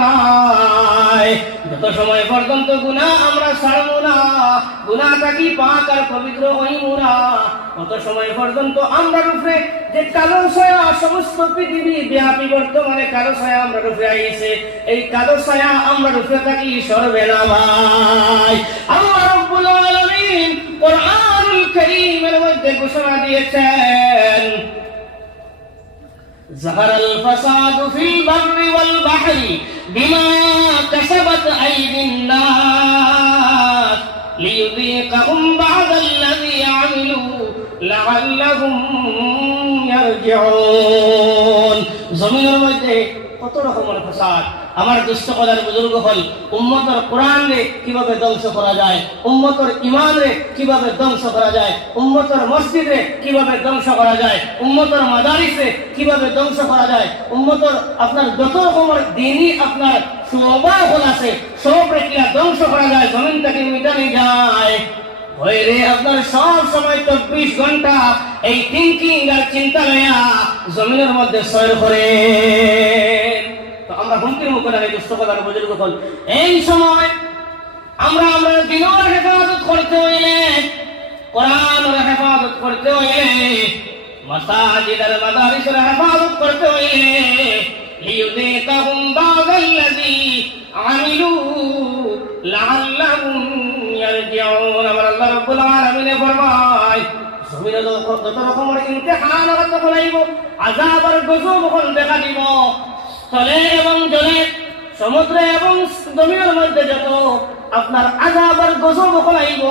নাই। যত সময় পর্যন্ত গুনাহ আমরা ছাড়বো না, গুনাহ থাকি পাক আর পবিত্র হইবো না, তত সময় পর্যন্ত আমরা রূপে যে কালো ছায়া সমস্ত পৃথিবী ব্যাপী বর্তমানে কালো ছায়া আমরা রূপে আইছে, এই কালো ছায়া আমরা রূপে থাকি সরবে না ভাই। আল্লাহ রাব্বুল আলামিন কোরআনুল কারীমের মধ্যে ঘোষণা দিয়েছেন, ظهر الفساد في البر والبحر بما كسبت أيدي الناس ليذيقهم بعض الذي عملوا لعلهم يرجعون। জমিনের মধ্যে কত রকমের ফাসাদ। আমার দুষ্ট কদার বুজুর্গ হল উম্মতের কোরআন রে কিভাবে ধ্বংস করা যায়, উম্মতের ঈমান রে কিভাবে ধ্বংস করা যায়, উম্মতের মসজিদ রে কিভাবে ধ্বংস করা যায়, উম্মতের মাদারিস রে কিভাবে ধ্বংস করা যায়, উম্মতের আপনার যত রকমের দ্বীনি আপনার সুবাহ আছে সব রে কিভাবে ধ্বংস করা যায়, জমিন থেকে মিটানি যায়। ওরে আপনার সব সময় 24 ঘন্টা এই থিংকিং আর চিন্তা লয়া জমিনের মধ্যে সয়র করে। তো আমরা হুমকির মুখে দাঁড়িয়ে দুষ্ট কথার বুজুর্গ হল এই সময় আমরা দিনের হেফাজত করতে হইলে, কোরআনের হেফাজত করতে হইলে, মাসাজিদ আর মাদারিসের হেফাজত করতে হইলে, লিয়ুযীকাহুম বা'দাল্লাযী আমিলু লাআল্লাহুম ইয়ারজিউন। আমার আল্লাহ রাব্বুল আলামিন ফরমায়, জমিনে যত রকমের ইমতিহান যখন আইব, আযাব আর গজব যখন দেখা দিব, স্থলে এবং জলে, সমুদ্রে এবং জমিনের মধ্যে যত আপনার আযাব আর গজব যখন আইব,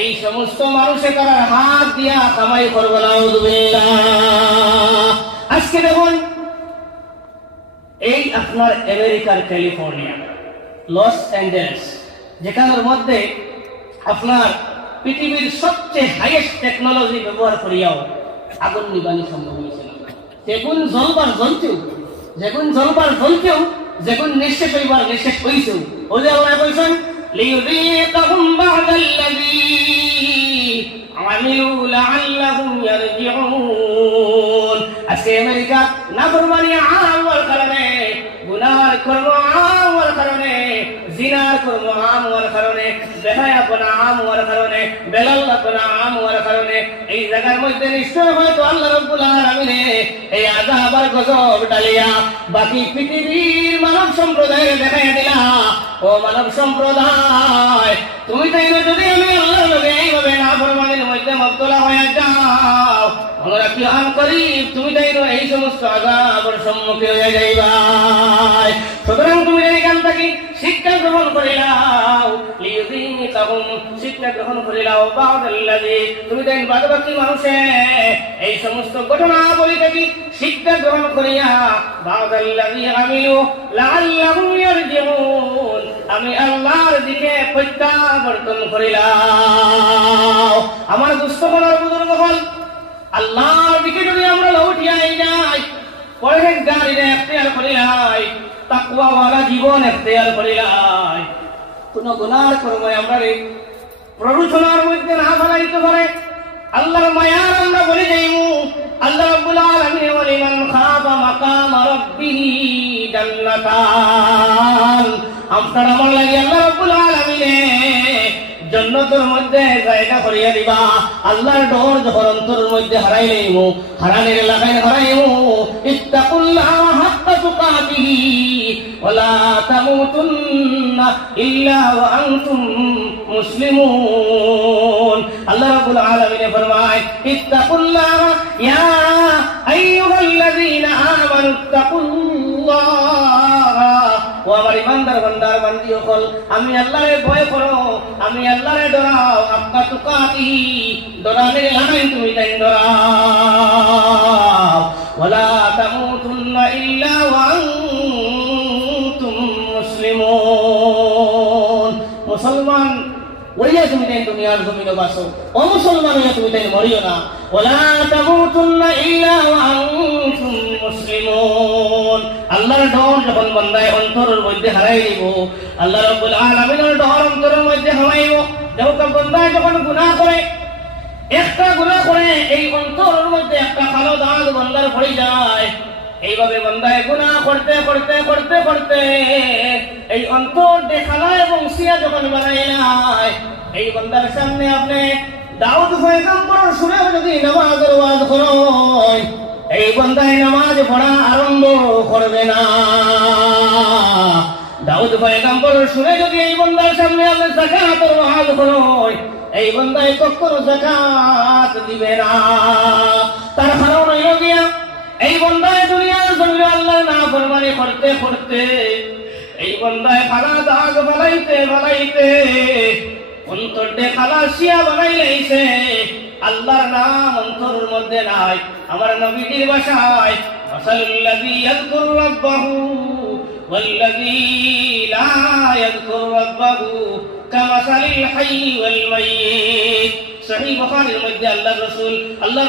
এই সমস্ত মানুষে তারা হাত দিয়া কামাই করবে না। আউযুবিল্লাহ। আজকে দেখুন এই আপনার আমেরিকার ক্যালিফোর্নিয়া লস অ্যাঞ্জেলেস, যেখানের মধ্যে আপনার পৃথিবীর সবচেয়ে হাইয়েস্ট টেকনোলজি ব্যবহার করিয়াও আগুন নিবানি সম্ভব হয়েছিল। যেগুন জলবার জ্বলতেও, যেগুন নিঃশেষ হইবার নিঃশেষ হইছেও, ওই যে আল্লাহ কইছেন লিয়ুযীকাহুম বা'দাল্লাযী আমিলু লাআল্লাহুম ইয়ারজিউন। আজকে আমেরিকা নাফরমানি আম হওয়ার কারণে, গুনার কর্ম আম হওয়ার কারণে, জিনার কর্ম আম হওয়ার কারণে, বেহায়াপনা আম হওয়ার কারণে, বেলাল্লাপনা আম হওয়ার কারণে এই জায়গার মধ্যে নিশ্চয় হয়তো আল্লাহ রাব্বুল আলামিন এই আযাব আর গজব ডালিয়া বাকি পৃথিবীর মানব সম্প্রদায়ের দেখাইয়া দিলা। ও মানব সম্প্রদায়, তুমি তাই যদি আমি আল্লাহর লগে এইভাবে নাফরমানির মধ্যে মুবতলা হয়ে যাও, আমরা কি আম করি তুমি তাই এই সমস্ত আযাবের সম্মুখীন হয়ে যাইবা। সুতরাং তুমি এখান থেকে শিক্ষা গ্রহণ করে নাও, লিয়ুযীকাহুম, শিক্ষা গ্রহণ করে নাও বা'দাল্লাযী, তুমি তাই বাদবাকি মানুষে এই সমস্ত ঘটনা বলি থাকি শিক্ষা গ্রহণ করিয়া বা'দাল্লাযী আমিলু লাআল্লাহুম ইয়ারজিউন, আমি আল্লাহর দিকে প্রত্যাবর্তন করিলাম। আমার দুষ্ট করার বুজুর্গ হল আল্লাহর দিকে যদি আমরা লউটিয়াই যাই, পরহেজগারিরে ইখতিয়ার করিলাই, তাকওয়াওয়ালা জীবন ইখতিয়ার করিলাই, কোন গুনাহ কর্মে আমরা প্ররোচনার মধ্যে না ফেলাইতে পারে আল্লাহর মায়ার আমরা বলে যাইমু। আল্লাহ রাব্বুল আলামিন ওয়ালিমান খাফা মাকাম রাব্বিহি জান্নাতান। আপনার আমার লাগি আল্লাহ রাব্বুল আলামিন জান্নাতের মধ্যে জায়গা করিয়া দিবা। আল্লাহর ডর যখন অন্তরের মধ্যে হারাই লইমু, হারানের লাগাই হারাইমু, ইত্তাকুল্লাহ হাক্কা তুকাতিহি ওয়ালা তামুতুন্না ইল্লা ওয়া আনতুম মুসলিমুন। আল্লাহ রাব্বুল আলামিন ফরমায়, ইত্তাকুল্লাহ ইয়া আইয়ুহাল্লাযীনা আমানু ইত্তাকুল্লাহ। ও আমার ইমানদার বান্দার বান্দি হল, আমি আল্লাহরে ভয় করো, আমি আল্লাহরে ডরাও। হাক্কা তুকাতিহি, ডরানের লাগাই তুমি তাই ডরাও। ওয়ালা তামুতুন্না ইল্লা ওয়া আনতুম মুসলিমুন। মুসলমান ওইয়া তুমি তাই দুনিয়ার জমিনে বাসো, অমুসলমান হইয়া তুমি তাই মরিও না। ওয়ালা তামুতুন্না ইল্লা ওয়া আনতুম মুসলিমুন। আল্লাহর ডর যখন বান্দায় অন্তরের মধ্যে হারাই দিব, আল্লাহ রাব্বুল আলামিনের ডর অন্তরের মধ্যে হারাইব। যখন বান্দায় যখন গুনাহ করে, একটা গুনাহ করে এই অন্তরের মধ্যে একটা কালো দাগ বান্দার পড়ে যায়, এইভাবে বান্দায় গুনাহ করতে করতে করতে করতে এই অন্তর দেখালা এবং সিয়া যখন বানাই নাই, এই বান্দার সামনে আপনি দাউদ পয়গম্বরের সুরে যদি নামাজের ওয়াজ করেন, এই বান্দায় নামাজ পড়া আরম্ভ করবে না। দাউদ পয়গম্বরের সুরে যদি এই বান্দার সামনে আপনি যাকাতের ওয়াজ করেন, এই বান্দায় কখনো যাকাত দিবে না। তার কারণ হইল গিয়া এই বান্দায় দুনিয়ার জমিনে আল্লাহর নাফরমানি করতে করতে এই বান্দায় খালা দাগ বানাইতে বানাইতে অন্তরটা খালা শিয়া বানাই লাইছে। আল্লাহর নাম অন্তরের মধ্যে নাই। আমার নবীর ভাষায় মাসালুল্লাযী ইয়াযকুরু রাব্বাহু ওয়াল্লাযী লা ইয়াযকুরু রাব্বাহু কামাসালিল হাইয়্যি ওয়াল মাইয়্যিত। সহিহ বুখারীর মধ্যে আল্লাহর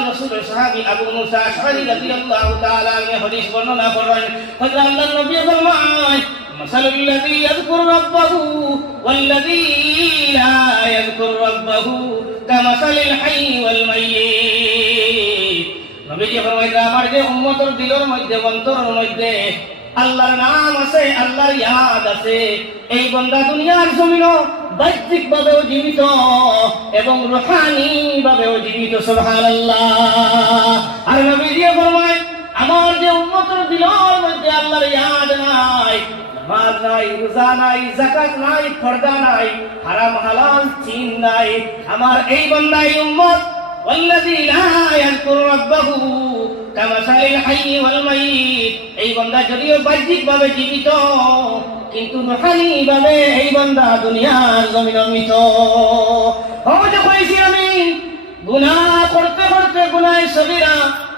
রাসূলের সাহাবী আবু মুসা আশআরী রাদিয়াল্লাহু তাআলা আনহু হাদিস বর্ণনা করেন, হযরত আল্লাহর নবী ফরমায় মাসালুল্লাযী ইয়াযকুরু রাব্বাহু ওয়াল্লাযী লা ইয়াযকুরু রাব্বাহু কামাসালিল হাইয়্যি ওয়াল মাইয়্যিত। নবীজি ফরমায় আমার যে উম্মতের দিলের মধ্যে অন্তরের মধ্যে আল্লাহর নাম আছে, আল্লাহর ইয়াদ আছে, এই বান্দা দুনিয়ার জমিনও বাহ্যিক ভাবেও জীবিত এবং রূহানি ভাবেও জীবিত। সুবহানাল্লাহ। আর নবীজি ফরমায় আমার যে উম্মতের দিলের মধ্যে আল্লাহর ইয়াদ নাই, নামাজ নাই, রোজা নাই, যাকাত নাই, পর্দা নাই, হারাম হালাল চিন নাই, আমার এই বান্দা এই উম্মত ওয়াল্লাযী লা ইয়াযকুরু রাব্বাহু কামাসালিল হাইয়্যি ওয়াল মাইয়্যিত, এই বান্দা যদিও বাহ্যিক ভাবে জীবিত কিন্তু রূহানি ভাবে এই বান্দা দুনিয়ার জমিনে মৃত। যে কইছি আমি গুনাহ করতে করতে গুনাহে সগীরা,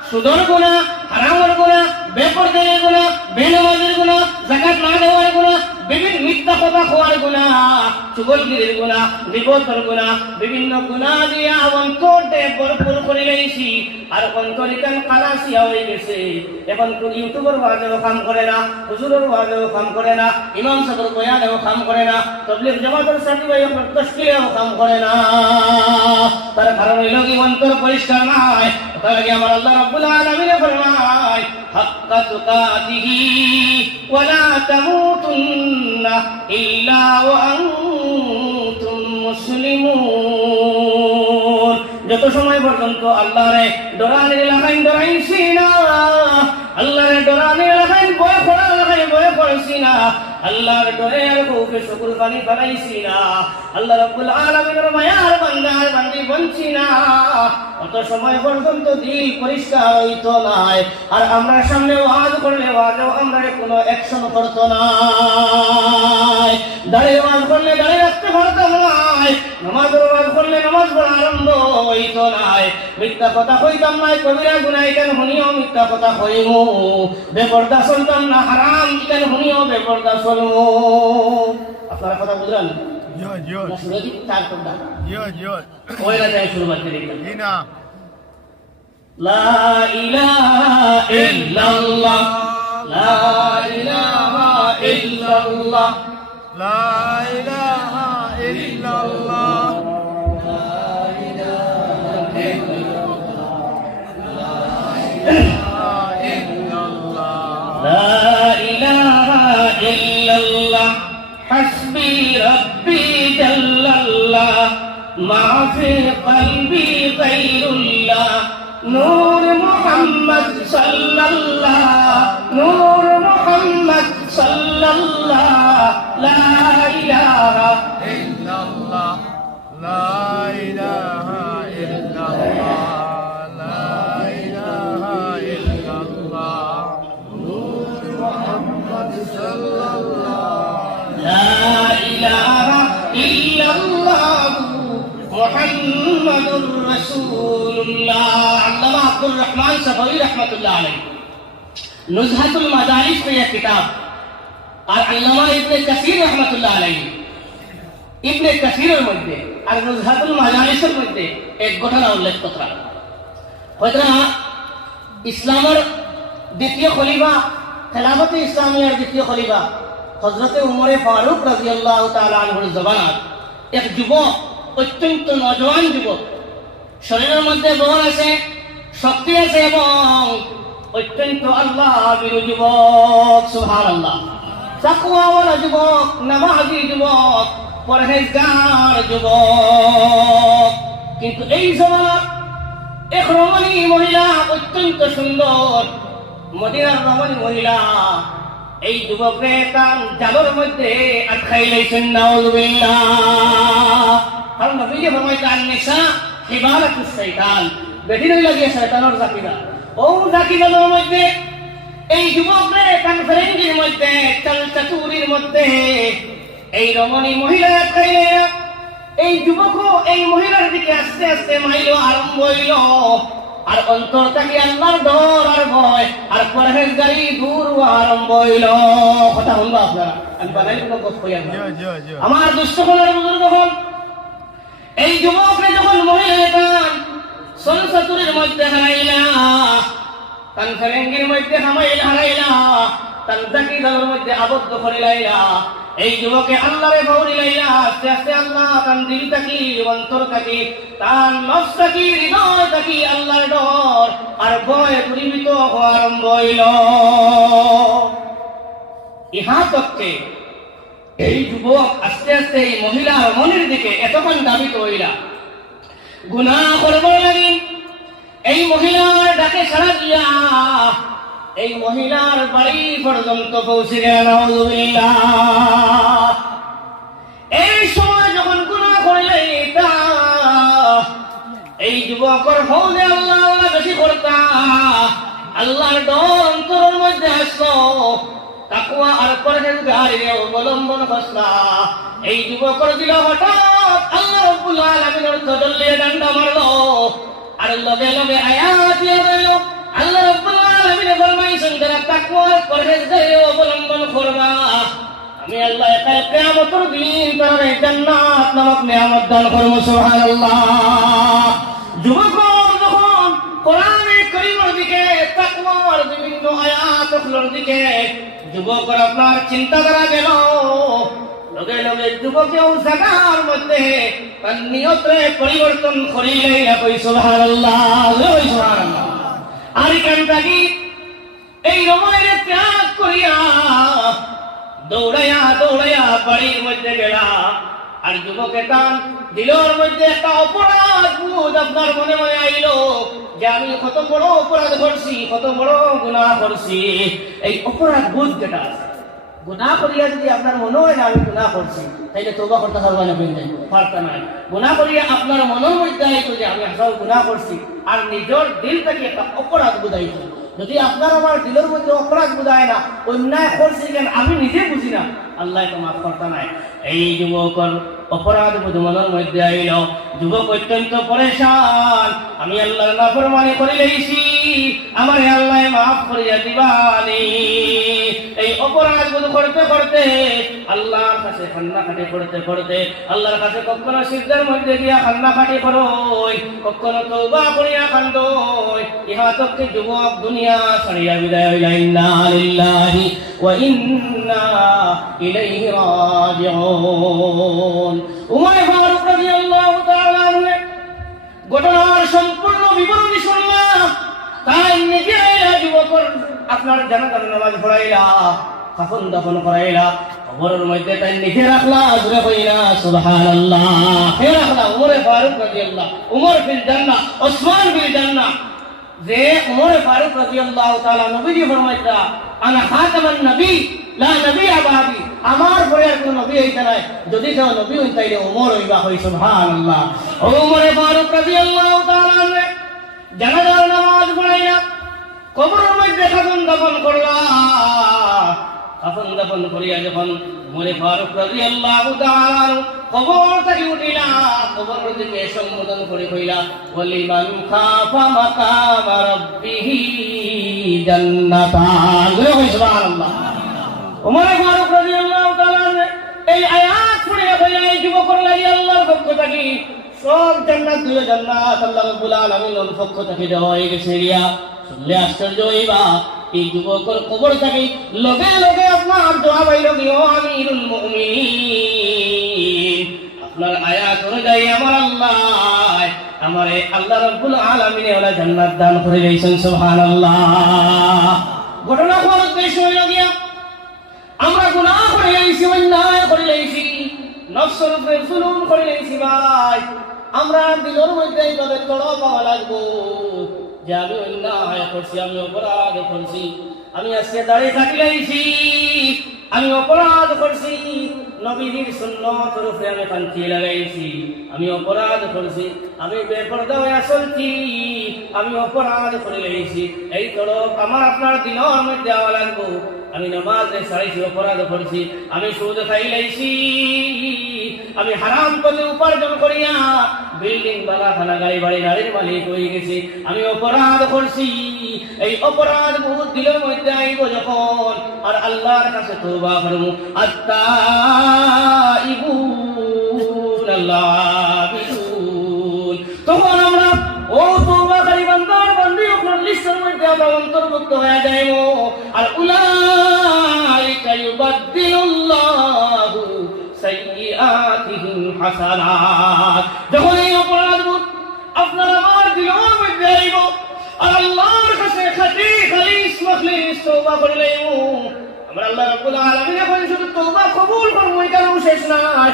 সুদের গুনাহ, হারামের গুনাহ, বেপরদার গুনাহ, বেনামাজের গুনাহ, যাকাত না দেওয়ার গুনাহ, বিভিন্ন মিথ্যা কথা কোয়ার গুনাহ, চুগলগিরির গুনাহ, গীবতের গুনাহ, বিভিন্ন গুনাহ দিয়া অন্তরটা ভরপুর করে লইছি। আর অন্তরিকান কালাসিয়া হয়ে গেছে। এখন কোন ইউটিউবের ওয়াজেও কাম করে না, হুজুরের ওয়াজেও কাম করে না, ইমাম সাহেবের বয়ানেও কাম করে না, তাবলীগ জামাতের সার্টিফিকেট তশকিলেও কাম করে না। তার কারণ হইল কি অন্তর পরিষ্কার নাই। তার লাগে আমার আল্লাহ রাব্বুল আলামিন ফরমায় হাক্কা তুকাতিহি ওয়া লা তামুতুন্না ইল্লা ওয়া আনতুম মুসলিমুন। যত সময় পর্যন্ত আল্লাহরে ডরানির লাগাইন ডরাইছি না, আল্লাহরে ডরানির লাগাইন ভয় করার লাগাইন ভয় করছি না, আল্লাহর ডরে আর বুকে শুকর পানি ফলাইছি না, আল্লাহ রাব্বুল আলামিনের মায়ার বান্দার বান্দি বনছি না, অত সময় পর্যন্ত দিল পরিষ্কার হইতো নাই। আর আমরা সামনে ওয়াজ করলে ওয়াজও আমরা কোনো অ্যাকশন করতো না, দাঁড়িয়ে ওয়াজ করলে দাঁড়িয়ে রাখতে পারতাম নাই, নামাজের ওয়াজ করলে নামাজ পড়া আরম্ভ হইতো নাই, মিথ্যা কথা কইতাম নাই, কবিরা গুনাহ কেন শুনিও মিথ্যা কথা কইমু, বেপরদা চলতাম না, হারাম কেন শুনিও বেপরদা চলমু। আপনারা কথা বুঝলেন? লা ইলাহা ইল্লাল্লাহ, লা ইলাহা ইল্লাল্লাহ, লা ইলাহা ইল্লাল্লাহ, لا إله إلا الله حسبي ربي جل الله ما في قلبي غير الله نور محمد صلى الله نور محمد صلى الله لا إله إلا الله، لا إله إلا الله، لا إله إلا الله، نور محمد صلى الله، لا إله إلا الله محمد رسول الله। علامہ عبد الرحمن صفوی رحمۃ اللہ علیہ نزهۃ المدارس میں یہ کتاب، اور علامہ ابن کثیر رحمۃ اللہ علیہ ابن কাসিরের মধ্যে আর নুজহাতুল মাজালিসের মধ্যে এক ঘটনা উল্লেখ করা। হযরত ইসলামের দ্বিতীয় খলিফা, খেলাফতে ইসলামিয়ার দ্বিতীয় খলিফা হযরত উমর ফারুক রাদিয়াল্লাহু তাআলা আনহুর জমানাত এক যুবক, অত্যন্ত নজওয়ান যুবক, শরীরের মধ্যে বল আছে, শক্তি আছে এবং অত্যন্ত আল্লাহ বিরু যুবক, সুবহানাল্লাহ, তাকওয়াওয়ালা যুবক, নামাজি যুবক, পরহেজগার যুবক। কিন্তু এই জমানার এক রমণী মহিলা, অত্যন্ত সুন্দর মদিনার রমণী মহিলা, এই যুবকরে তার জালের মধ্যে আটকাই লাইছেন। নাউযুবিল্লাহ। কারণ নবীজি ফরমাইছেন আন-নিসা হিবালাতুশ শাইতান, বেটি হইলা গিয়ে শয়তানের জাকিরা। ও জাকিরার মধ্যে এই যুবকরে কনফারেন্সের মধ্যে, চালচাতুরির মধ্যে এই রমণী মহিলা আটকাইলে এই যুবকও এই মহিলার দিকে আস্তে আস্তে মাইল আরম্ভ হইল। আর অন্তর থেকে আল্লাহর ডর আর ভয় আর পরহেজগারি দূর হওয়া আরম্ভ হইল। কথা শুনবো আপনারা, আমি বানাই কোনো কথা কই না। আমার দুষ্ট হলার বুজুর্গ হল, এই যুবকরে যখন মহিলা এটান সলসাতুরের মধ্যে হারাইলা, কনফারেন্সের মধ্যে হারাইলা, তানজাকি দলের মধ্যে আবদ্ধ করে লাইলা, এই যুবকে আল্লাহরে ভৌরি লাইলা। আস্তে আস্তে আল্লাহ তার দিল থাকি, অন্তর থাকি, তার নফস থাকি, হৃদয় থাকি আল্লাহর ডর আর ভয় পরিমিত হওয়া আরম্ভ হইল। ইহা তককে এই যুবক আস্তে আস্তে এই মহিলার মনের দিকে এতক্ষণ দাবিত হইলা, গুনাহ করবার লাগি। এই মহিলার ডাকে সাড়া দিয়া এই মহিলার বাড়ি পর্যন্ত পৌঁছে গেল। নাউযুবিল্লাহ। এই সময় যখন গুনাহ করলে এই যুবকর হৌলে আল্লাহ আল্লাহ বেশি করতা, আল্লাহর ডর অন্তরের মধ্যে আসলো, তাকওয়া আর পরহেজগারি অবলম্বন করলা। এই যুবকর দিল হঠাৎ আল্লাহ রাব্বুল আলামিনের তদল্লে ডান্ডা মারলো আর লগে লগে আয়াত দিল। আল্লাহ রাব্বুল আলামিন ফরমাইছেন যারা তাকওয়া আর পরহেজগারি অবলম্বন করবা, আমি আল্লাহ কাল কিয়ামতের দিন তাদের জান্নাত নামক নিয়ামত দান করব। সুবহানাল্লাহ। যুবক যখন কোরআনে কারীমের দিকে, তাকওয়ার বিভিন্ন আয়াতগুলোর দিকে যুবকর আপনার চিন্তাধারা গেল, লগে লগে যুবকেও জায়গার মধ্যে তার নিয়তে পরিবর্তন করিলে কই সুবহানাল্লাহ, সুবহানাল্লাহ। আর এখান থেকে এই রমণীর ত্যাগ করিয়া দৌড়াইয়া দৌড়াইয়া বাড়ির মধ্যে গেলা। আর যুবকে তার দিলের মধ্যে একটা অপরাধ বোধ আপনার মনে মনে আইল যে আমি কত বড় অপরাধ করছি, কত বড় গুনাহ করছি। এই অপরাধ বোধ যেটা আছে, গুনাহ করিয়া যদি আপনার মনে হয় না আমি গুনাহ করছি, তাইলে তওবা করতে পারবা না, পারতা না। গুনাহ করিয়া আপনার মনের মধ্যে আইতো যে আমি আসলে গুনাহ করছি, আর নিজের দিল থেকে একটা অপরাধ বোধ আইতো। যদি আপনার আমার দিলের মধ্যে অপরাধ বোঝায় না, অন্যায় করছি কেন আমি নিজে বুঝি না, আল্লাহ তো মাফ করতে নাই। এই যুবকর অপরাধ বোধ মনের মধ্যে আইল। যুবক অত্যন্ত পরেশান, আমি আল্লাহর নাফরমানি করে লইছি, আমারে আল্লাহ মাফ করিয়া দিবানি। এই অপরাধ বোধ করতে করতে আল্লাহর কাছে কান্নাকাটি করতে করতে আল্লাহর কাছে কখনো সিজদার মধ্যে দিয়া কান্নাকাটি করই, কখনো তওবা করিয়া কান্দই। ইহা তককে যুবক দুনিয়া ছাড়িয়া বিদায় হইলা। ইন্না লিল্লাহি ওয়া ইন্না ইলাইহি রাজিউন। উমর ফারুক রাদিয়াল্লাহু তাআলা আনহু ঘটনার সম্পূর্ণ বিবরণী শুনলাম। তাই নিজে যুবকর আপনার জানাজার নামাজ পড়াইলা, কাফন দাফন করাইলা, কবরের মধ্যে তাই নিজে রাখলা। জোরে কইলা সুবহানাল্লাহ। কে রাখলা? উমর ফারুক রাদিয়াল্লাহু, উমর ফিল জান্নাহ, ওসমান ফিল জান্নাহ। যে উমর ফারুক রাদিয়াল্লাহু তাআলা নবীজি ফরমাইতা আনা খাতামান নবী লা নবী আবাদি, আমার পরে আর কোন নবী হইতা নাই, যদি কেউ নবী হইতাইলে উমর হইবা। হই সুবহানাল্লাহ। উমর ফারুক রাদিয়াল্লাহু তাআলা জানাজার নামাজ পড়াইয়া কবরের মধ্যে কাফন দাফন করলা। কাফন দাফন করিয়া যখন উমর ফারুক রাদিয়াল্লাহু তাআলা কবর থেকে উঠিলা, কবরের দিকে সম্বোধন করে কইলা ওয়ালিমান খাফা মাকাম রাব্বিহি জান্নাতান। সুবহানাল্লাহ। উমর ফারুক রাদিয়াল্লাহু তাআলা এই আয়াত পড়ে কইলা এই যুবকর লাগি আল্লাহর পক্ষ থেকে সব জান্নাত দুই জান্নাত আল্লাহ রাব্বুল আলামিনের পক্ষ থেকে দেওয়া হয়ে গেছে। শুনলে আশ্চর্য হইবা, এই যুবকর কবর থেকে লগে লগে আপনার দোয়া পাইল গিয়ে আমিরুল মুমিনিন, আপনার আয়াত অনুযায়ী আমার আল্লাহ আমারে আল্লাহ রাব্বুল আলামিন ওলা জান্নাত দান করে দিয়েছেন সুবহানাল্লাহ। ঘটনা হওয়ার উদ্দেশ্য হইল গিয়া আমরা গুনাহ করে লাইছি, অন্যায় করে লাইছি, নফসের উপরে জুলুম করে লাইছি ভাই। আমরা দিলের মধ্যে এইভাবে তড়প পাওয়া লাগবো যে আমি অন্যায় করছি, আমি অপরাধ করছি, আমি আজকে দাঁড়িয়ে থাকি লাইছি, আমি অপরাধ করছি, নবীর সুন্নতের উপরে আমি কান্তি লাগাইছি, আমি অপরাধ করছি, আমি বেপরদা হয়ে চলছি, আমি অপরাধ করে লাইছি। এই তড়প আমার আপনার দিলের মধ্যে দেওয়া লাগবো। আমি নামাজে ছাড়াইছি, অপরাধ করছি, আমি সুদ খাই লাইছি, আমি হারাম পথে উপার্জন করিয়া বিল্ডিং বালা খানা গাড়ি বাড়ি গাড়ির মালিক হয়ে গেছি, আমি অপরাধ করছি। এই অপরাধ বহুত দিলের মধ্যে আইব যখন, আর আল্লাহর কাছে তওবা করব, আত্তাইবুন আল্লাহিবুন, তখন আমরা ও তওবাকারী বান্দার বান্দি আপনার লিস্টের মধ্যে আমরা অন্তর্ভুক্ত হয়ে যাইব। আর উলাইকা ইউবাদদিলুল্লাহু সাইয়্যাতিহিম হাসানাত, যখন এই অপরাধবোধ আপনার আমার দিলের মধ্যে আইব আর আল্লাহর কাছে খাঁটি খালিস মখলিস তওবা করে লইব, আমরা আল্লাহ রাব্বুল আলামিন এখন শুধু তওবা কবুল করব, এটাও শেষ নয়।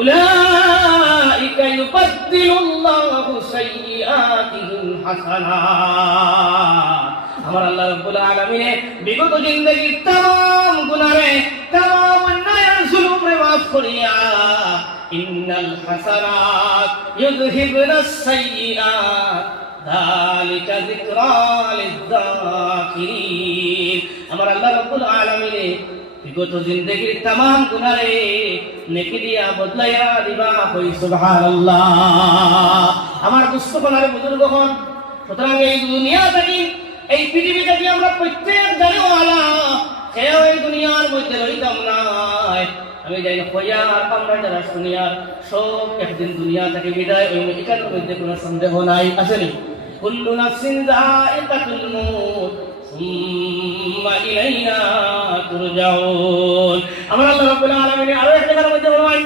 উলাইকা ইউবাদদিলুল্লাহু সাইয়্যাতিহিম হাসানাত, আমার আল্লাহ রাব্বুল আলামিন বিগত জিন্দেগীর तमाम গুনাহে तमाम অন্যায় জুলুম রে মাফ করিয়া ইন্নাল হাসানাত ইউযহিবুনাস সাইয়্যাত যালিকা যিকরা লিয-যাকিরিন, আমার আল্লাহ রাব্বুল আলামিন বিগত জিন্দেগীর तमाम গুনাহে নেকি দিয়া বদলাইয়া দিবা। কই সুবহানাল্লাহ। আমার দুস্থকনারে বুজুর্গগণ, সুতরাং এই দুনিয়া থেকে এই পৃথিবীতে যে আমরা প্রত্যেক জানিওয়ালা কেউ এই দুনিয়ার মধ্যে রইতাম নাই। আমি জানি হইয়ার আমরা যারা শুনিয়ার সব একদিন দুনিয়া থেকে বিদায় ওই এটার মধ্যে কোনো সন্দেহ নাই, আসেনি? কুল্লু নাফসিন যায়িকাতুল মউত সুম্মা ইলাইনা তুরজাউন, আমার আল্লাহ রাব্বুল আলামিন আরো এক জায়গার মধ্যে বলেন,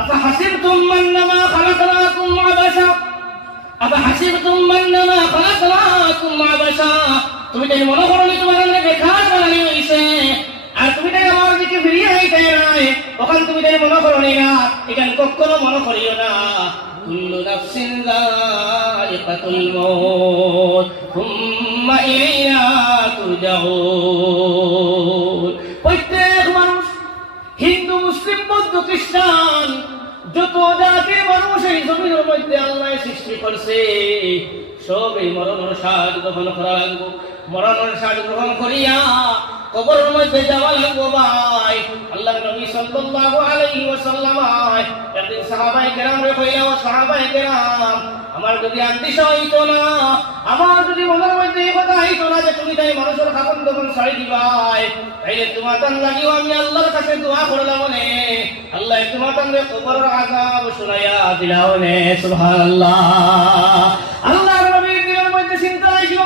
আফাহাসিবতুম আন্নামা খালাকনাকুম আবাসা, আফাহাসিবতুম আন্নামা খালাকনাকুম আবাসা, তুমি তাই মনে করো নি তোমার আমরা বেকার বানানি হইছে, আর তুমি তাই আমার দিকে ফিরিয়ে আইতে নাই, ওখান তুমি তাই মনে করো নি না, এখান কখনো মনে করিও না। কুল্লু নাফসিন যায়িকাতুল মউত সুম্মা ইলাইনা তুরজাউন, প্রত্যেক মানুষ, হিন্দু মুসলিম বৌদ্ধ খ্রিস্টান যত জাতির মানুষ এই জমিনের মধ্যে আল্লাহ সৃষ্টি করছে, সব এই মরণের স্বাদ গ্রহণ করা লাগবো। মরণের স্বাদ গ্রহণ করিয়া কবরের মধ্যে যাওয়া লাগবো ভাই। আল্লাহ নবী সাল্লাল্লাহু আলাইহি ওয়াসাল্লাম একদিন সাহাবায়ে কেরামরে কইলা, ও সাহাবায়ে কেরাম, আমার যদি আন্দিশ হইতো না, আমার যদি মনের মধ্যে এই কথা হইতো না যে তুমি তাই মানুষের খাবন দবন ছাড়ি দিবাই, তাইলে তোমার তান লাগিও আমি আল্লাহর কাছে দোয়া করলাম নে, আল্লাহ তোমার তানরে কবরের আযাব শুনাইয়া দিলাও নে। সুবহানাল্লাহ। আল্লাহর নবীর দিলের মধ্যে চিন্তা আইছিল,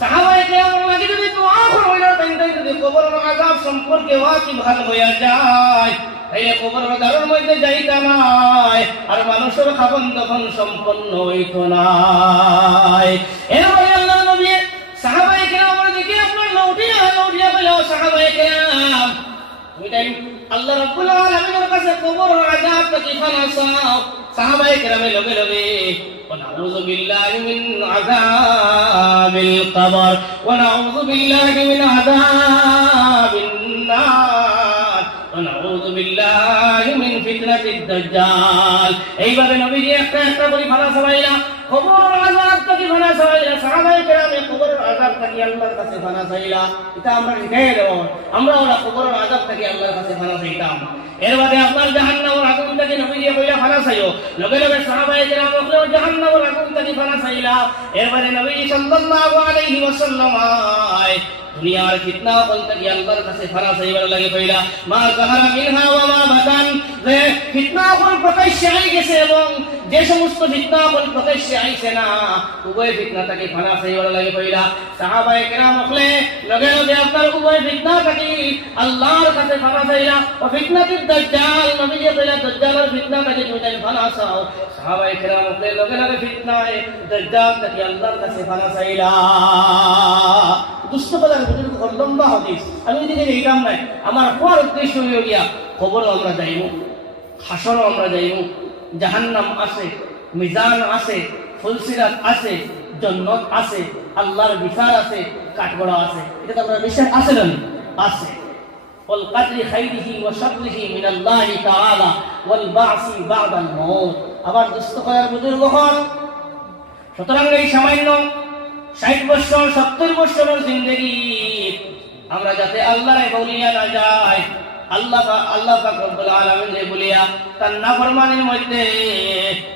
সাহাবায়ে কেরাম লাগি যদি দোয়া করইলা তাই যদি কবরের আযাব সম্পর্কে ওয়াকিবহাল হইয়া যায়, তাইলে কবরের দ্বারের মধ্যে যাইতা নাই, আর মানুষের খাবন দফন সম্পন্ন হইত নাই। এরপরে আল্লাহর নবী সাহাবায়ে কেরামের দিকে আপনার লউটিয়া কইলো, সাহাবায়ে কেরাম তুমি তাই আল্লাহ রাব্বুল আলামিনের কাছে কবরের আযাব থেকে ফানা চাও। সাহাবায়ে কেরামে লগে লগে ونعوذ بالله من عذاب القبر ونعوذ بالله من عذاب النار ونعوذ بالله من فتنة الدجال। এইভাবে নবীজি একটা একটা করে ফানা চাইলা, কবরের আযাব থেকে ফানা চাইলা, সাহাবায়ে কেরামে কবরের আযাব থেকে আল্লাহর কাছে ফানা চাইলা। এটা আমরা শিখাই দেব, আমরা ওরা কবরের আযাব থেকে আল্লাহর কাছে ফানা চাইতাম। এর বাদে আপনার জাহান্নামের আগুন থেকে নবীজি কইলা ফানা চাইও, লগে লগে সাহাবায়ে কেরাম ওখানে জাহান্নামের আগুন থেকে ফানা চাইলা। এর বাদে নবীজি সাল্লাল্লাহু আলাইহি ওয়াসাল্লাম দুনিয়ার ফিতনা কোন থেকে আল্লাহর কাছে ফানা চাইবার লাগে কইলা, মা যাহারা মিনহা ওয়া মা বাতান, যে ফিতনা কোন প্রকাশ্যে আই গেছে এবং যে সমস্ত ফিতনা কোন প্রকাশ্যে আইছে না উভয় ফিতনা থেকে ফানা চাইবার লাগে কইলা সাহাবায়ে কেরাম হলে লগে লগে আপনার উভয় ফিতনা থেকে আল্লাহর কাছে ফানা চাইলা ও ফিতনাতুদ দাজ্জাল নবী যে কইলা দাজ্জালের ফিতনা থেকে তুমি তাই ফানা চাও সাহাবায়ে কেরাম হলে লগে লগে ফিতনায়ে দাজ্জাল থেকে আল্লাহর কাছে ফানা চাইলা দুষ্ট বলার বুজুর্গ লম্বা হাদিস আমি এদিকে এইরাম নাই আমার হওয়ার উদ্দেশ্য হইল গিয়া খবরও আমরা যাইব হাসরও আমরা যাইব জাহান্নাম আছে মিজান আছে ফুলসিরাত আছে জান্নাত আছে আল্লাহর বিচার আছে কাঠগড়া আছে এটা তো আমরা বিশ্বাস আছে না আছে ওয়াল কদরি খাইরিহি ওয়া শাররিহি মিনাল্লাহি তাআলা ওয়াল বা'সি বা'দাল মাউত আবার দুষ্ট বলার বুজুর্গ হন সুতরাং এই সামান্য 60 বছর 70 বছরের জিন্দেগি আমরা যাতে আল্লাহর বলিয়া না যায় আল্লাহ পাক রব্বুল আলামিন রে বলিয়া তার নাফরমানির মধ্যে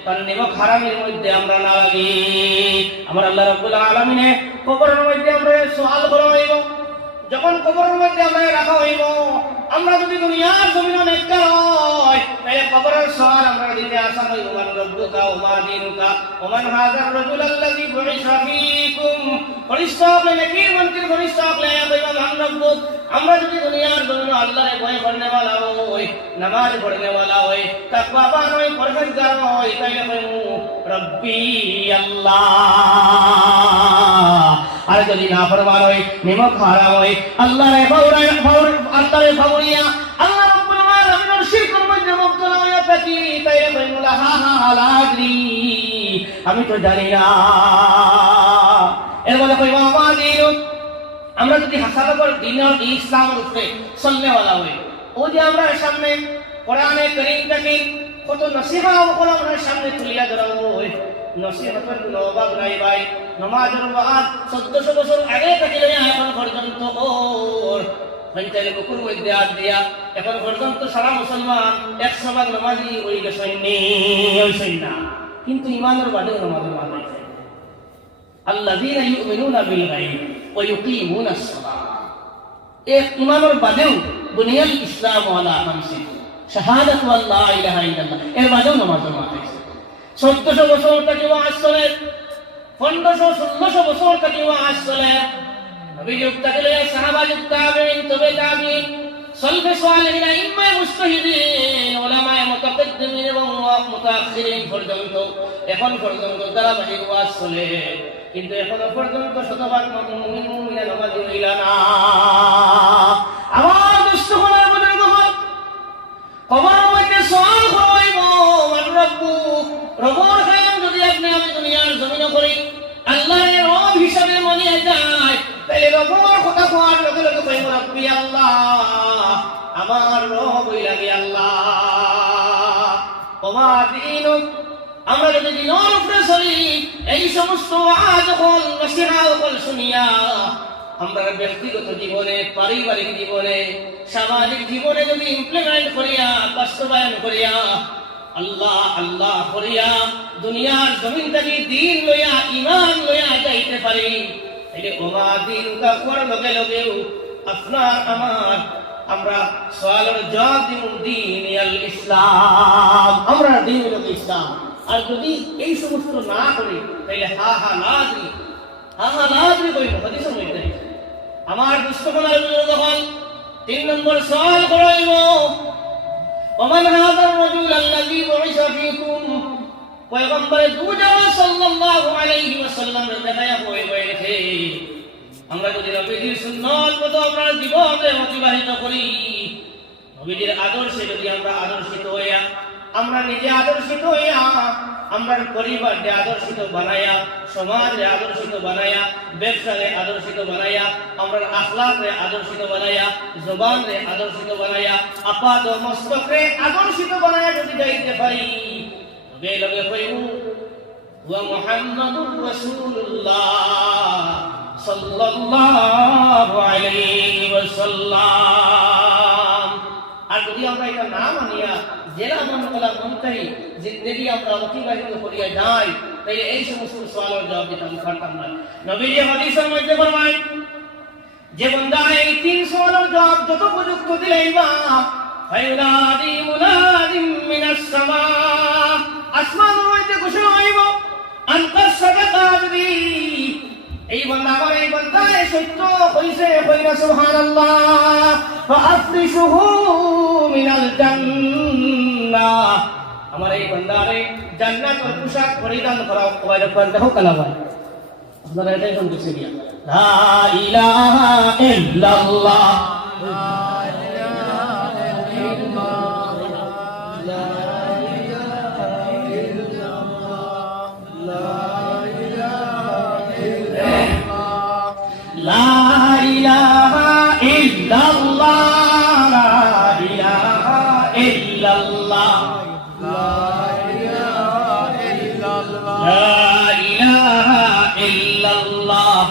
তার নিমক হারামের মধ্যে আমরা না লাগি আমার আল্লাহ রব্বুল আলামিনে কবরের মধ্যে আমরা সওয়াল করা হইব যখন কবরের মধ্যে আমরা রাখা হইব আমরা যদি দুনিয়ার জমিনে নেককার হই তাহলে কবরের সওয়াল আমরা দিতে আসান হইব মান রব্বুকা ওয়া মা দীনুকা ওয়া মান হাযার রাজুল আল্লাযী বুইসা ফীকুম ফরিস্তাকে নেকির মনকির ফরিস্তাকে কইবা মান রব্বুক আমরা যদি দুনিয়ার জমিনে আল্লাহরে ভয় করনে वाला হই নামাজ পড়নে वाला হই তাকওয়াবান হই পরহেজগার হই তাইলে কইমু রব্বি আল্লাহ আর যদি না ফরমান হই নিমক হারাম হই আল্লাহরে আল্লাহরে ফাউরিয়া আল্লাহ রাব্বুল আলামিনের শিরকের মধ্যে মুবতলা হইয়া থাকি তাইলে কইমু লা হা হা লাগরি আমি তো জানি না এর বলে কইবা মা দিনু আমরা যদি হাসালকর দিন আর ইসলামের উপরে চলনে वाला হই ও যে আমরা সামনে কোরআনে কারীম থেকে কত নসিহত ওগুলো আমরা সামনে তুলিয়া ধরা হই নসিহতের কোনো অভাব নাই ভাই নামাজের বাদ 1400 বছর আগে থেকে এখন পর্যন্ত ওর পঞ্চায়েত বুকুর মধ্যে আদ দিয়া এখন পর্যন্ত সারা মুসলমান 100 ভাগ নামাজি হয়ে গেছেন না কিন্তু ইমানের বাদেও নামাজের বাদ আছে আল্লাযীনা ইউমিনুনা বিল গায়ব ওয়া ইউকিমুনাস সালাহ এক ইমানের বাদেও বুনিয়াল ইসলাম ওয়ালা খামসিন শাহাদাত ওয়াল্লা ইলাহা ইল্লাল্লাহ এর বাদেও নামাজের বাদ আছে 1400 বছর থেকে ওয়াজ চলে 1500-1600 বছর থেকে ওয়াজ চলে নবী যুগ থেকে সাহাবা যুগ তাবেঈন তবে তাবেঈন সালফে সালেহিন ইম্মা মুজতাহিদিন উলামায়ে মুতাকাদ্দিমিন এবং মুতাআখিরিন পর্যন্ত এখন পর্যন্ত ধারাবাহিক ওয়াজ চলে কিন্তু এখনো পর্যন্ত শতভাগ মুমিন মুমিনা নামাজি হইলা না আমার দুষ্ট করার বুজুর্গ হল কবরের মধ্যে সওয়াল করব মান রব্বুক রব্বুর কালাম যদি আপনি আমি দুনিয়ার জমিনে করি আল্লাহর রব হিসাবে মনে যায় তাহলে রব্বুর কথা কোয়ার লগে লগে কইব রব্বি আল্লাহ আমার রব হইলাগি আল্লাহ ওমা দিনুক আমরা যদি দিনের উপরে চলি এই সমস্ত ওয়াজ হল নসিহত হল শুনিয়া আমরা ব্যক্তিগত জীবনে পারিবারিক জীবনে সামাজিক জীবনে যদি ইমপ্লিমেন্ট করিয়া বাস্তবায়ন করিয়া আল্লাহ আল্লাহ করিয়া দুনিয়ার জমিন থেকে দিন লইয়া ঈমান লইয়া যাইতে পারি তাহলে ওমা দিনুকা কোয়ার লগে লগেও আপনার আমার আমরা সওয়ালের জবাব দিব দিনুল ইসলাম আমরা দিনুল ইসলাম আর যদি এই সমস্ত না করি তাহলে হা হা লাদ্রি কইব হাদিসের মধ্যে আমার দুষ্টকলার যখন 3 নম্বর সওয়াল করাইব ওমান হাযার রাজুল আল্লাযী বুইসা ফীকুম পয়গম্বর দুজাওয়া সাল্লাল্লাহু আলাইহি ওয়াসাল্লাম দেখায়া হইছে আমরা যদি নবীজির সুন্নাত মতো আমরা জীবনে অতিবাহিত করি নবীজির আদর্শে যদি আমরা আদর্শিত হইয়া আমরা নিজে আদর্শিত হইয়া আমরা পরিবারকে আদর্শিত বানায়া সমাজে আদর্শিত বানায়া ব্যবসাকে আদর্শিত বানায়া আমরা আখলাকে আদর্শিত বানায়া জবানকে আদর্শিত বানায়া আপাত মস্তকে আদর্শিত বানায়া যদি যাইতে পারি তবে লগে কইবু ওয়া মুহাম্মাদুর রাসূলুল্লাহ সাল্লাল্লাহু আলাইহি ওয়াসাল্লাম আর যদি আমরা এটা না মানিয়া জেলা মনকলা মনতাই জিন্দেগি আমরা অতিবাহিত করিয়া যাই তাইলে এই সমস্ত সওয়ালের জবাব দিতে আমি পারতাম না নবীজি হাদিসের মধ্যে ফরমায় যে বান্দা এই 3 সওয়ালের জবাব যত উপযুক্ত দিলেই বা ফায়ুনাদি মুনাদিম মিনাস সামা, আসমানের মধ্যে ঘোষণা হইব আনকাস সাদাকা আবদি, এই বান্দা আমার এই বান্দায় সত্য কইছে, কইরা সুবহানাল্লাহ, ফাআফরিশুহু মিনাল জান্নাহ, আমার এই বান্দারে জান্নাতের পোশাক পরিধান করাও। কয়টা বান্দা হোক না ভাই, আপনারা এটাই শুনতেছি দিয়া, লা ইলাহা ইল্লাল্লাহ, লা ইলাহা ইল্লাল্লাহ, লা ইলাহা ইল্লাল্লাহ, লা ইলাহা ইল্লাল্লাহ,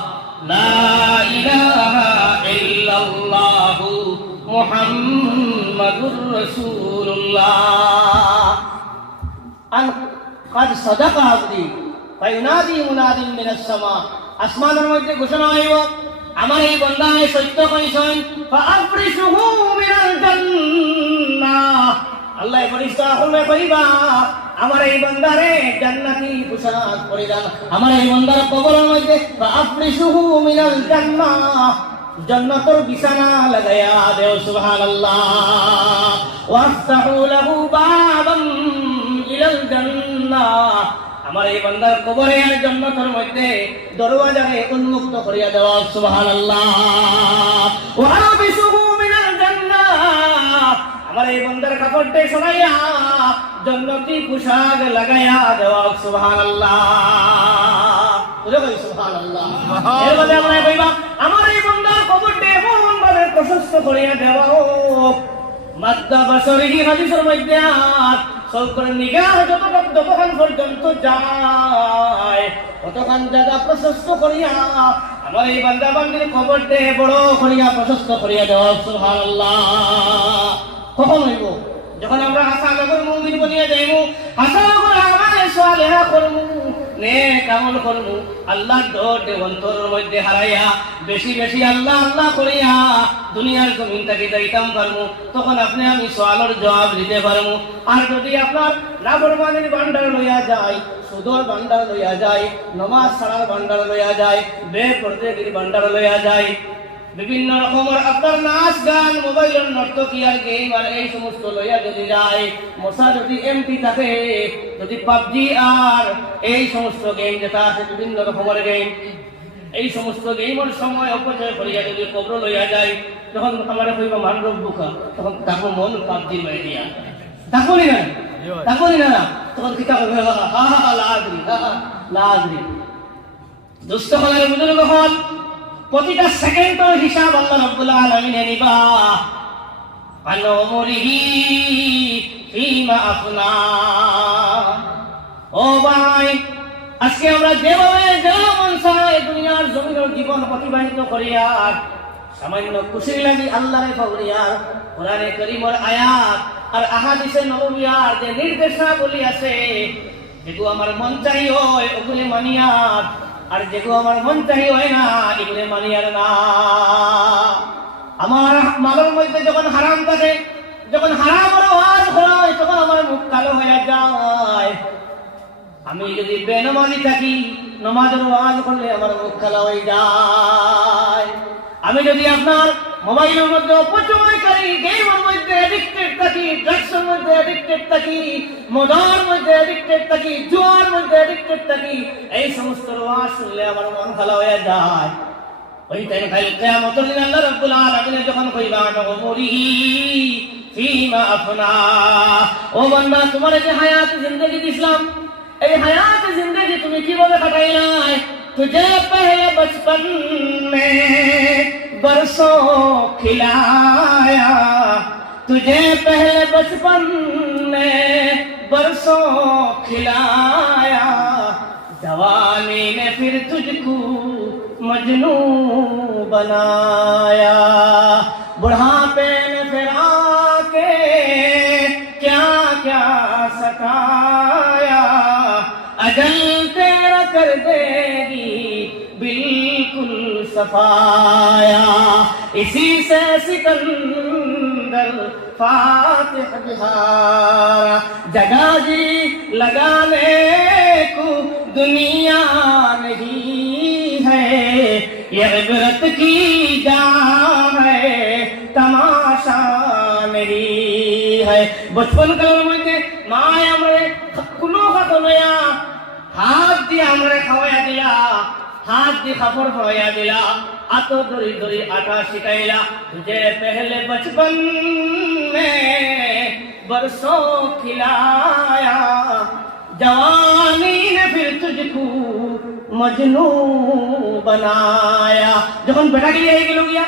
লা ইলাহা ইল্লাল্লাহ মুহাম্মাদুর রাসূলুল্লাহ। আন কাদ সাদাকা আবদি ফায়ুনাদি মুনাদিন মিনাস সামা, আসমানের মধ্যে ঘোষণা হইব আমার এই বান্দায় সত্য কইছেন, ফাআফরিশুহু মিনাল জান্নাহ, আল্লাহ ফেরেশতা হলে কইবা আমার এই বান্দারে জান্নাতি পোশাক পরিধান, আমার এই বান্দার কবরের মধ্যে ফাআফরিশুহু মিনাল জান্নাহ, জান্নাতের বিছানা লাগায়া দেও সুবহানাল্লাহ, ওয়াফতাহু লাহু বাবাম ইলাল জান্নাহ, আমার এই বান্দার কবরে আর জান্নাতের মধ্যে দরওয়াজারে উন্মুক্ত করিয়া দেওয়া সুবহানাল্লাহ, ওয়া আলবিসুহু মিনাল জান্নাহ, আমার এই বান্দার কাপড়টা সরাইয়া জান্নাতি পোশাক লাগাইয়া দেওয়া সুবহানাল্লাহ, বুঝো কই সুবহানাল্লাহ। এর মধ্যে আল্লাহ কইবা আমার এই বান্দার কবরটা এমন ভাবে প্রশস্ত করিয়া দেওয়া হোক, মাদ্দা বাসরিহি হাদিসের মধ্যে সরকারের নিগাহ যতক্ষণ পর্যন্ত যায় ততক্ষণ জায়গা প্রশস্ত করিয়া আমার এই বান্দা বান্দির কবরটা বড় করিয়া প্রশস্ত করিয়া দেওয়া সুবহানাল্লাহ। কখন হইব? যখন আমরা হাসানগর মুমিন বনিয়া যাইব, হাসানগর আমালে সালেহা করব, নেক আমল করব, আল্লাহর ডর অন্তরের মধ্যে হারাইয়া বেশি বেশি আল্লাহ আল্লাহ করিয়া দুনিয়ার জমিন থেকে যাইতাম পারবো, তখন আপনি আমি সওয়ালের জবাব দিতে পারবো। আর যদি আপনার নাফরমানির ভান্ডার লইয়া যায়, সুদর ভান্ডার লইয়া যায়, নামাজ ছাড়ার ভান্ডার লইয়া যায়, বেপরদেগির ভান্ডার লইয়া যায়, বিভিন্ন রকমের আপনার নাচ গান, মোবাইলের নর্তকী আর গেম আর এই সমস্ত লইয়া যদি যায়, মশা যদি এমটি থাকে, যদি পাবজি আর এই সমস্ত গেম যেটা আছে বিভিন্ন রকমের গেম, এই সমস্ত গেমের সময় অপচয় করিয়া যদি কবর লইয়া যায়, তখন আমার কইবা মানব বুকা, তখন তাকে মন পাবজির মারি দিয়া তাকনি না তাকনি না, তখন কিতা করবে হা হা লাদ্রি লাদ্রি। দুষ্ট হলের বুজুর্গ হল, প্রতিটা সেকেন্ডের হিসাব আল্লাহ রাব্বুল আলামিন নিবা, আনমরিহি ফিমা আফনা। ও ভাই, আজকে আমরা যেভাবে যেমন চাই দুনিয়ার জমিনের জীবন অতিবাহিত করিয়া সামান্য খুশির লাগি আল্লাহরে পাউরিয়া কোরআনে কারীমের আয়াত আর আহাদিসে নববিয়ার যে নির্দেশাবলী আছে, যেগুলো আমার মন চাই হয় ওগুলি মানিয়ার, আর যেগুলো আমার মন চাই হয় না এগুলি মানিয়ার না। আমার মালের মধ্যে যখন হারাম থাকে, যখন হারামের ওয়াজ হয়, তখন আমার মুখ কালো হয়ে যায়। আমি যদি বেনামাজি থাকি, নামাজের ওয়াজ করলে আমার মুখ কালো হয়ে যায়। আমি যদি আপনার মোবাইলের মধ্যে অপচয় করি, গেমের মধ্যে অ্যাডিক্টেড থাকি, ড্রাগসের মধ্যে অ্যাডিক্টেড থাকি, মদের মধ্যে অ্যাডিক্টেড থাকি, জুয়ার মধ্যে অ্যাডিক্টেড থাকি, এই সমস্ত ওয়াজ শুনলে আমার মন খারাপ হয়ে যায়। ওই টাইম খালি কিয়ামতের দিন আল্লাহ রাব্বুল আলামিন যখন কইবা নগমরিহি ফিমা আফনা, ও বান্দা তোমার যে হায়াত জিন্দেগি দিলাম, এই হায়াত জিন্দেগি তুমি কিভাবে কাটাইলাই? तुझे पहले बचपन में बरसों खिलाया, तुझे पहले बचपन में बरसों खिलाया, जवानी ने फिर तुझको मजनू बनाया, बुढ़ापे में फिर आके क्या क्या सताया, अजल तेरा कर देगी बिल्कुल सफाया, इसी से सिकंदर अंदर फातिह बिहारा जगह जी लगाने को दुनिया नहीं है ये इबरत की जगह है तमाशा नहीं है बचपन काल में माय हमरे कुनो खाया हाथ दिया हमरे खवाया दिया हाथ दी खबर खवाया दिला आतो दूरी दूरी आटा सिखाइला तुझे पहले बचपन में बरसों खिलाया जवानी ने फिर तुझको मजनू बनाया যখন বেটা গিয়ে এই গেল গিয়া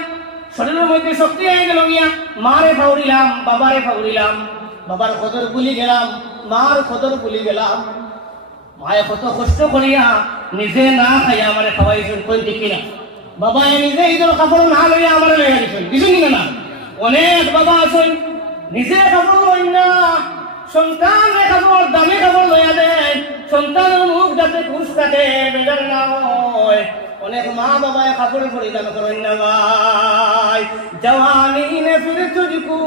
শরীরের মধ্যে শক্তি হয়ে গেল গিয়া মারে ফাউরিলাম বাবারে ফাউরিলাম বাবার কদর ভুলি গেলাম মার কদর ভুলি গেলাম মায়ে কত কষ্ট করিয়া নিজে না খাইয়া আমারে খাওয়াইছেন কোন দিকে না বাবা নিজে ঈদের কাপড় না লইয়া আমারে লইয়া দিছেন কিছু কিনা না অনেক বাবা আছেন নিজে কাপড় লই না সন্তানের কাপড় দামি কাপড় লইয়া দেন সন্তানের মুখ যাতে খুশ থাকে বেজার না হয় অনেক মা বাবায় কাপড় পরিধান করেন না ভাই জওয়ানি নে ফির তুঝকো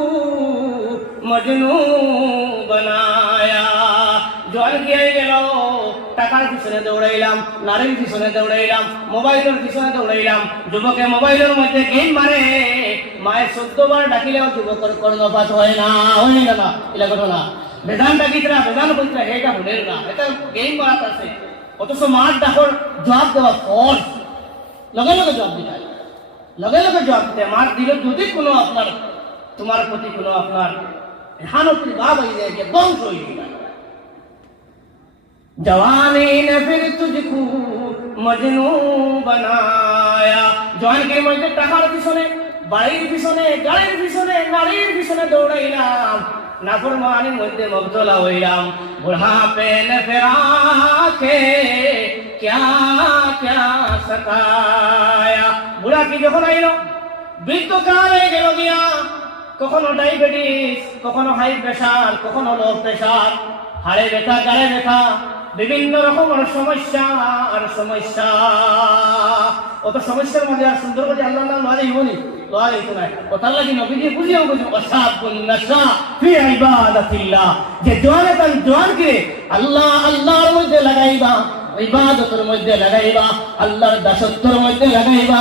মজনু বানায়া জোয়ান গিয়ে গেল টাকার পিছনে দৌড়াইলাম নারীর পিছনে দৌড়াইলাম মোবাইলের পিছনে দৌড়াইলাম যুবকে মোবাইলের মধ্যে গেম মারে মায়ের 14 বার ডাকিলেও যুবকের কর্ণপাত হয় না এটা ঘটনা বেদান ডাকিতরা বেদান কইতরা এটা ভুলের না এটা গেম মারাত আছে অথচ মার ডাকর জবাব দেওয়া ফোর্স লগে লগে জবাব দিতে লগে লগে জবাব দিতে মার দিল যদি কোনো আপনার তোমার প্রতি কোনো আপনার হানতির ভাব হয়ে যায় যে ধ্বংস হয়ে যায় जवानी ने फिर तुझको मजनू बनाया जवान के मধ্যে টাকার পিছনে বাড়ির পিছনে গাড়ির পিছনে নারীর পিছনে দৌড়াইলাম নাফরমানির মধ্যে মুবতলা হইলাম বুড়াপে ने फिरा के क्या क्या सताया বুড়া কি যখন আইলো বৃদ্ধকাল হয়ে গেল গিয়া কখনো ডায়াবেটিস কখনো হাই প্রেসার কখনো লো প্রেসার হাড়ে ব্যথা গাড়ে ব্যথা বিভিন্ন রকমের সমস্যা আর সমস্যা অত সমস্যার মধ্যে আর সুন্দর করে আল্লাহ নাম লওয়া যাইবনি লওয়া যাইতো না কথার লাগি নবীজি বুঝিয়াও বুঝি অসাবুন নাসা ফি ইবাদাতিল্লাহ যে জোয়ানে তান জোয়ান কে আল্লাহ আল্লাহর মধ্যে লাগাইবা ইবাদতের মধ্যে লাগাইবা আল্লাহর দাসত্বের মধ্যে লাগাইবা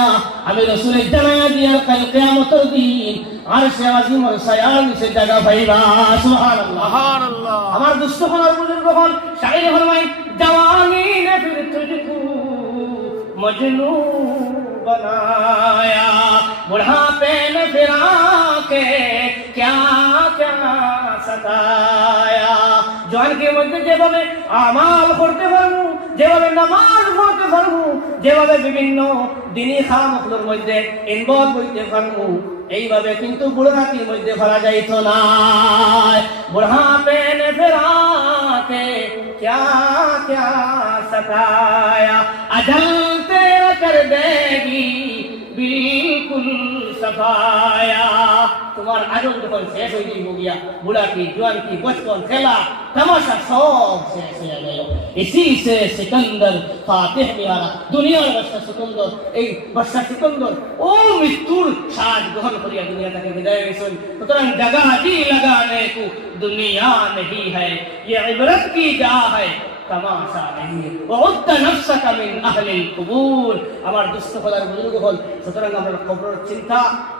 আমি রাসূলের জানায়া দিয়া কাল কিয়ামতের দিন আরশে আজিমের ছায়ার নিচে জায়গা পাইবা সুবহানাল্লাহ সুবহানাল্লাহ আমার দুস্থগণ আর বুজুর্গগণ শাইরে ফরমাই জওয়ানি নে ফির তুঝকো মজনু बनाया बुढ़ापे ने फिरा के क्या क्या सताया जवान के মধ্যে যেভাবে আমাল করতে পারবো যেভাবে নামাজ পড়তে পারবো যেভাবে বিভিন্ন দ্বীনি খামগুলোর মধ্যে ইনভলভ হইতে পারবো এইভাবে কিন্তু বুড়াপির মধ্যে ফেলা যাইতো না বুড়াপে ने फिरा के क्या क्या सताया अजल तेरा कर देगी बिल्कुल सफाया तुम्हार आजल যখন শেষ হয়ে যাইব গিয়া বুড়া কি জওয়ান কি বচপন খেলা তামাশা সব শেষ হয়ে গেল इसी से सिकंदर फातिह बिहारा দুনিয়ার বাদশা সিকন্দর এই বাদশা সিকন্দর ও মৃত্যুর স্বাদ গ্রহণ করিয়া দুনিয়া থেকে বিদায় হইছেন সুতরাং জাগা জি লাগানে কো দুনিয়া नहीं है ये इबरत की जा है तमाशा नहीं है वउद्द नफ्सक मिन अहल القبور আমার দুস্থ খোদার বুজুর্গ হল সুতরাং আমরা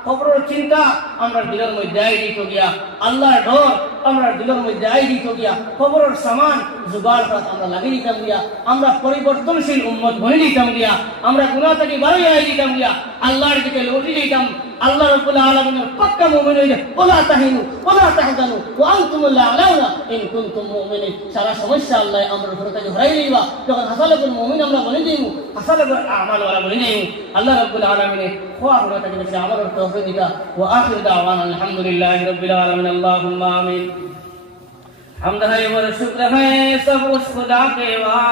কবরের চিন্তা আমরা দিলের মধ্যে আই দিত গিয়া আল্লাহর ডর আমরা দিলের মধ্যে আই দিত গিয়া কবরের সামান জুগাড় করা আমরা লাগিয়ে দিতাম গিয়া আমরা পরিবর্তনশীল উম্মত বনে দিতাম গিয়া আমরা গুনাহ থেকে বাড়ি আই দিতাম গিয়া আল্লাহর দিকে লৌটি দিতাম আল্লাহ রাব্বুল আলামিনের পাক্কা মুমিন হইলে ওলা তাহিনু ওলা তাহজানু ওয়া আনতুমুল আ'লাউনা ইন কুনতুম মুমিনিন সারা সমস্যা আল্লাহ আমরা উপর থেকে হরাই দিবা যখন হাসালাকুল মুমিন আমরা বলে দিমু হাসালাকুল আমাল ওয়ালা বলে দিমু আল্লাহ রাব্বুল আলামিনের খোয়া করে থেকে বেশি আমাদের তৌফিক দিবা ওয়া আখির দাওয়ানা আলহামদুলিল্লাহি রাব্বিল আলামিন আল্লাহুম্মা আমিন হামদ है और शुक्र है सब उस खुदा के वास्ते